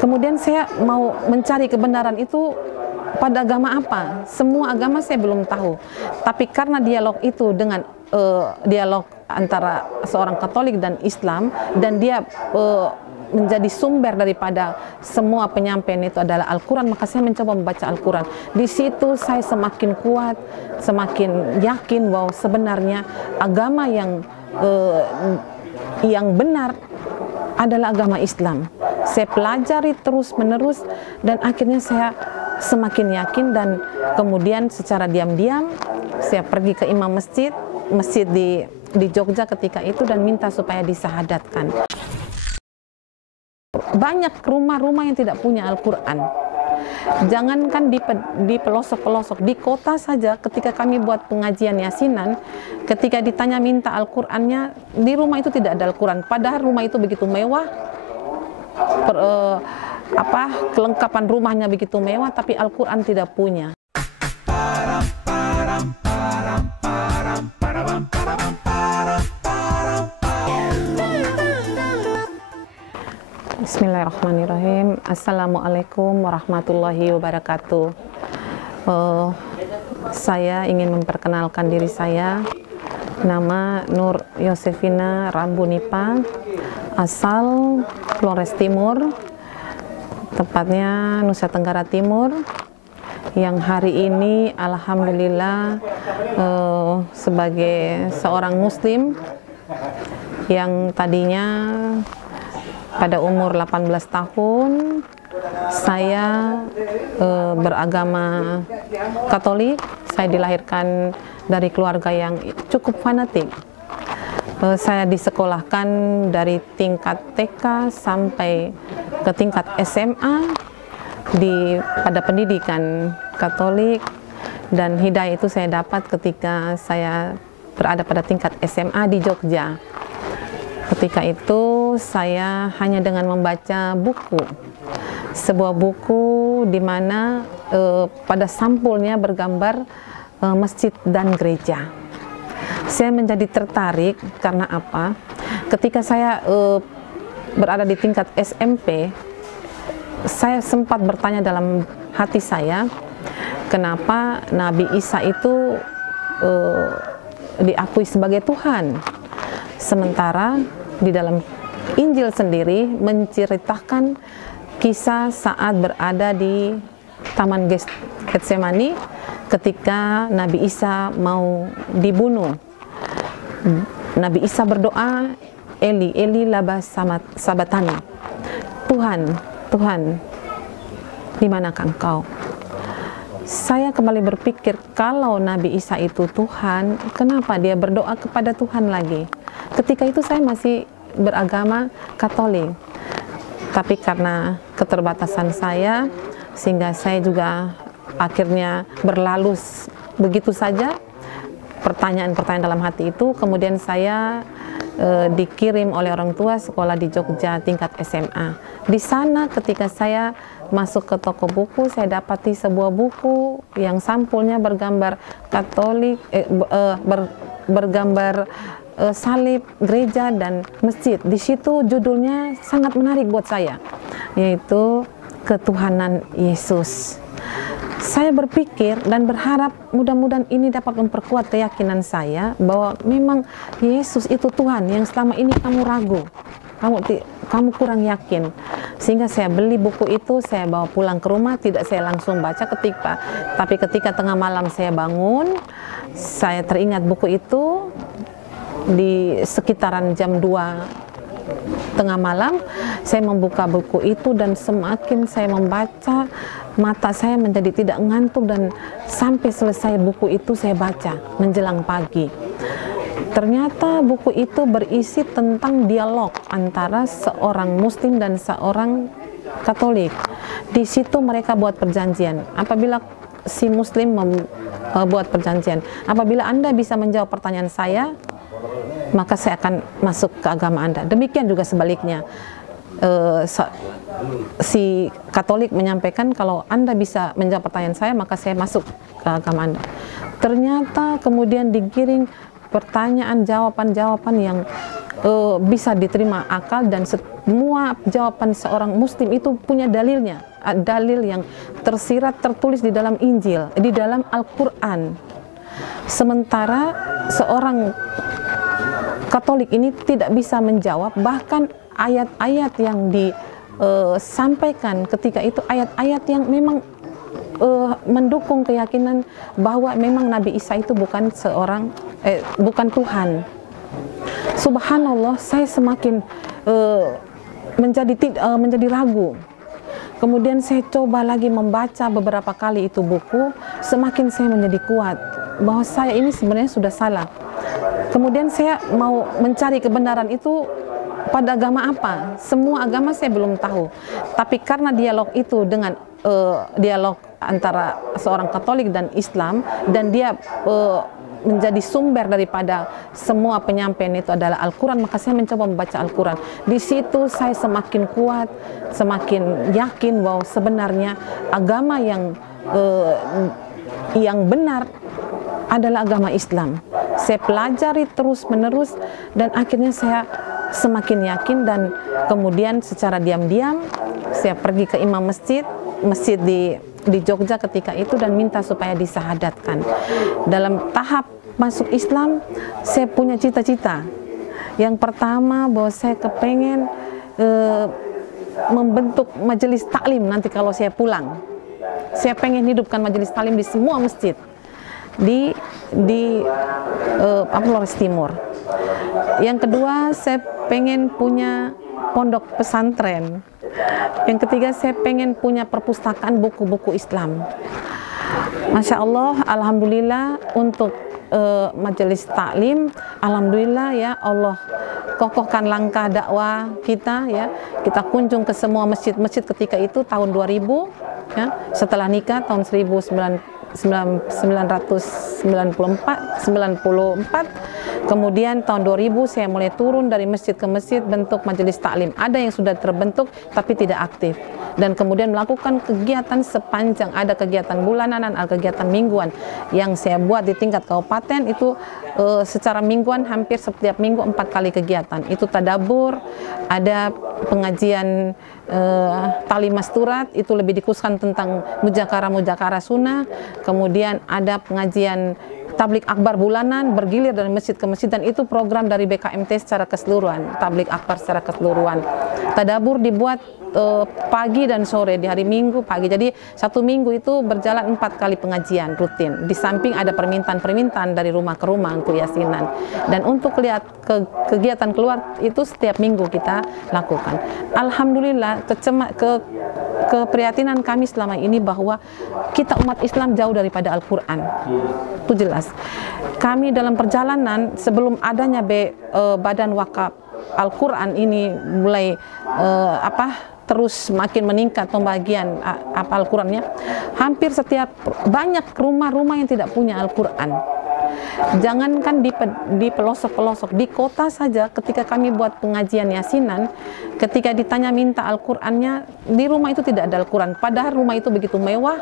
Kemudian saya mau mencari kebenaran itu pada agama apa. Semua agama saya belum tahu. Tapi karena dialog itu dengan dialog antara seorang Katolik dan Islam, dan dia menjadi sumber daripada semua penyampaian itu adalah Al-Quran, maka saya mencoba membaca Al-Quran. Di situ saya semakin kuat, semakin yakin bahwa sebenarnya agama yang benar adalah agama Islam. Saya pelajari terus-menerus dan akhirnya saya semakin yakin, dan kemudian secara diam-diam saya pergi ke imam masjid di Jogja ketika itu dan minta supaya disahadatkan. Banyak rumah-rumah yang tidak punya Al-Quran. Jangankan di pelosok-pelosok, di kota saja ketika kami buat pengajian yasinan, ketika ditanya minta Al-Qurannya, di rumah itu tidak ada Al-Quran. Padahal rumah itu begitu mewah, kelengkapan rumahnya begitu mewah, tapi Al-Quran tidak punya. Bismillahirrahmanirrahim. Assalamualaikum warahmatullahi wabarakatuh. Saya ingin memperkenalkan diri saya. Nama Nur Yosefina Rambunipa, asal Flores Timur, tepatnya Nusa Tenggara Timur, yang hari ini alhamdulillah sebagai seorang muslim yang tadinya pada umur 18 tahun saya beragama Katolik. Saya dilahirkan dari keluarga yang cukup fanatik. Saya disekolahkan dari tingkat TK sampai ke tingkat SMA pada pendidikan Katolik, dan hidayah itu saya dapat ketika saya berada pada tingkat SMA di Jogja. Ketika itu saya hanya dengan membaca buku, sebuah buku di mana pada sampulnya bergambar masjid dan gereja. Saya menjadi tertarik karena apa? Ketika saya berada di tingkat SMP, saya sempat bertanya dalam hati saya, kenapa Nabi Isa itu diakui sebagai Tuhan? Sementara di dalam Injil sendiri menceritakan kisah saat berada di Taman Getsemani ketika Nabi Isa mau dibunuh. Nabi Isa berdoa, Eli, Eli lama sabatani. Tuhan, Tuhan, di manakah Engkau? Saya kembali berpikir, kalau Nabi Isa itu Tuhan, kenapa dia berdoa kepada Tuhan lagi? Ketika itu saya masih beragama Katolik. Tapi karena keterbatasan saya, sehingga saya juga akhirnya berlalu begitu saja pertanyaan-pertanyaan dalam hati itu. Kemudian saya dikirim oleh orang tua sekolah di Jogja tingkat SMA. Di sana ketika saya masuk ke toko buku, saya dapati sebuah buku yang sampulnya bergambar Katolik, bergambar salib, gereja, dan masjid. Di situ judulnya sangat menarik buat saya, yaitu Ketuhanan Yesus. Saya berpikir dan berharap mudah-mudahan ini dapat memperkuat keyakinan saya bahwa memang Yesus itu Tuhan yang selama ini kamu ragu, kamu kurang yakin. Sehingga saya beli buku itu, saya bawa pulang ke rumah, tidak saya langsung baca tapi ketika tengah malam saya bangun, saya teringat buku itu di sekitaran jam 2 tengah malam, saya membuka buku itu dan semakin saya membaca, mata saya menjadi tidak ngantuk, dan sampai selesai buku itu saya baca menjelang pagi. Ternyata buku itu berisi tentang dialog antara seorang Muslim dan seorang Katolik. Di situ mereka buat perjanjian. Apabila si Muslim membuat perjanjian, apabila Anda bisa menjawab pertanyaan saya, maka saya akan masuk ke agama Anda. Demikian juga sebaliknya. Si Katolik menyampaikan kalau Anda bisa menjawab pertanyaan saya, maka saya masuk ke agama Anda. Ternyata kemudian digiring pertanyaan, jawaban-jawaban yang bisa diterima akal, dan semua jawaban seorang muslim itu punya dalilnya, dalil yang tersirat tertulis di dalam Injil, di dalam Al-Quran. Sementara seorang Katolik ini tidak bisa menjawab, bahkan ayat-ayat yang disampaikan ketika itu ayat-ayat yang memang mendukung keyakinan bahwa memang Nabi Isa itu bukan Tuhan. Subhanallah, saya semakin menjadi ragu. Kemudian saya coba lagi membaca beberapa kali itu buku, semakin saya menjadi kuat bahwa saya ini sebenarnya sudah salah. Kemudian saya mau mencari kebenaran itu pada agama apa. Semua agama saya belum tahu. Tapi karena dialog itu dengan dialog antara seorang Katolik dan Islam, dan dia menjadi sumber daripada semua penyampaian itu adalah Al-Quran, maka saya mencoba membaca Al-Quran. Di situ saya semakin kuat, semakin yakin bahwa sebenarnya agama yang benar adalah agama Islam. Saya pelajari terus-menerus dan akhirnya saya semakin yakin, dan kemudian secara diam-diam saya pergi ke imam masjid di Jogja ketika itu dan minta supaya disahadatkan. Dalam tahap masuk Islam, saya punya cita-cita. Yang pertama bahwa saya kepengen membentuk majelis taklim nanti kalau saya pulang. Saya pengen hidupkan majelis taklim di semua masjid di Flores Timur. Yang kedua, saya pengen punya pondok pesantren. Yang ketiga, saya pengen punya perpustakaan buku-buku Islam. Masya Allah, alhamdulillah untuk majelis taklim, alhamdulillah ya Allah kokohkan langkah dakwah kita ya. Kita kunjung ke semua masjid-masjid ketika itu tahun 2000 ya, setelah nikah tahun 1994. Kemudian tahun 2000 saya mulai turun dari masjid ke masjid bentuk majelis taklim. Ada yang sudah terbentuk tapi tidak aktif. Dan kemudian melakukan kegiatan sepanjang, ada kegiatan bulanan, ada kegiatan mingguan yang saya buat di tingkat kabupaten itu secara mingguan hampir setiap minggu 4 kali kegiatan. Itu tadabur, ada pengajian tali masturat, itu lebih dikhususkan tentang mujakara sunnah. Kemudian ada pengajian tablik akbar bulanan bergilir dari masjid ke masjid, dan itu program dari BKMT secara keseluruhan, tablik akbar secara keseluruhan. Tadabur dibuat pagi dan sore di hari Minggu pagi. Jadi satu minggu itu berjalan 4 kali pengajian rutin. Di samping ada permintaan-permintaan dari rumah ke rumah untuk yasinan. Dan untuk lihat kegiatan keluar itu setiap minggu kita lakukan. Alhamdulillah keprihatinan kami selama ini bahwa kita umat Islam jauh daripada Al-Quran. Itu jelas. Kami dalam perjalanan sebelum adanya Badan Wakaf Al-Quran ini mulai terus makin meningkat pembagian Al-Qurannya, hampir banyak rumah-rumah yang tidak punya Al-Quran. Jangankan di pelosok-pelosok, di kota saja ketika kami buat pengajian yasinan, ketika ditanya minta Al-Qurannya, di rumah itu tidak ada Al-Quran. Padahal rumah itu begitu mewah,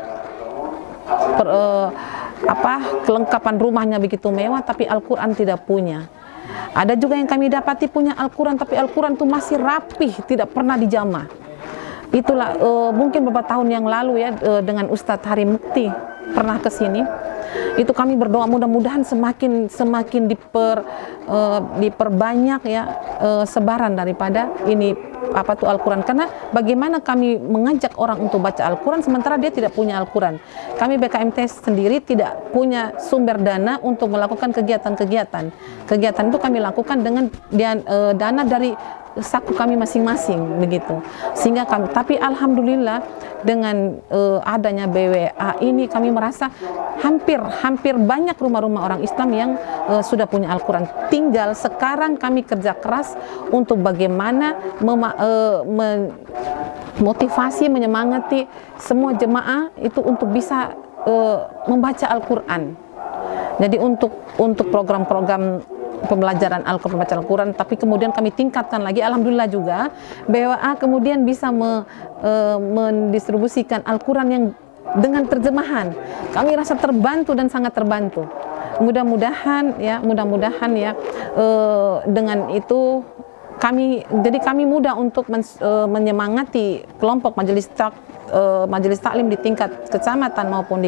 kelengkapan rumahnya begitu mewah, tapi Al-Quran tidak punya. Ada juga yang kami dapati punya Al-Quran, tapi Al-Quran itu masih rapih, tidak pernah dijamah. Itulah mungkin beberapa tahun yang lalu ya, dengan Ustadz Hari Mukti pernah ke sini. Itu kami berdoa mudah-mudahan semakin diperbanyak ya sebaran daripada ini Al-Quran. Karena bagaimana kami mengajak orang untuk baca Al-Quran sementara dia tidak punya Al-Quran. Kami BKMT sendiri tidak punya sumber dana untuk melakukan kegiatan-kegiatan. Kegiatan itu kami lakukan dengan dana dari saku kami masing-masing begitu. Sehingga kami, tapi alhamdulillah dengan adanya BWA ini kami merasa hampir banyak rumah-rumah orang Islam yang sudah punya Al-Quran. Tinggal sekarang kami kerja keras untuk bagaimana memotivasi, menyemangati semua jemaah itu untuk bisa membaca Al-Quran. Jadi untuk program-program pembelajaran bacaan Al-Quran, tapi kemudian kami tingkatkan lagi, alhamdulillah juga BWA kemudian bisa mendistribusikan Al-Quran yang dengan terjemahan. Kami rasa terbantu dan sangat terbantu. mudah-mudahan ya, dengan itu kami mudah untuk menyemangati kelompok majelis taklim di tingkat kecamatan maupun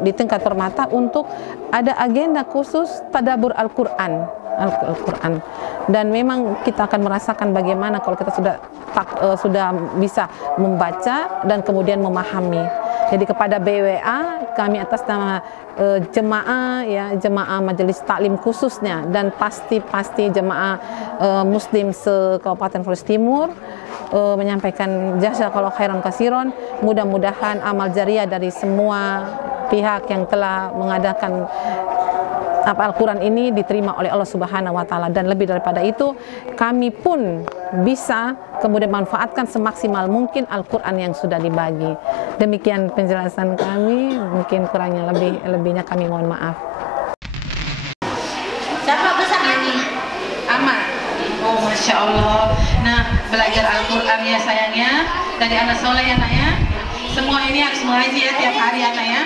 di tingkat permata untuk ada agenda khusus tadabbur Al-Qur'an. Dan memang kita akan merasakan bagaimana kalau kita sudah bisa membaca dan kemudian memahami. Jadi kepada BWA kami atas nama jemaah majelis taklim khususnya dan pasti jemaah muslim se-Kabupaten Flores Timur menyampaikan jazakallahu khairan katsiran. Mudah-mudahan amal jariah dari semua pihak yang telah mengadakan Al-Quran ini diterima oleh Allah Subhanahu wa Ta'ala, dan lebih daripada itu kami pun bisa kemudian manfaatkan semaksimal mungkin Al-Quran yang sudah dibagi. Demikian penjelasan kami, mungkin kurangnya lebihnya kami mohon maaf. Siapa besar ini? Aman. Oh, Masya Allah. Nah, belajar Al-Quran ya sayangnya, dari anak soleh ya nak ya. Semua ini harus mengaji ya tiap hari anak ya.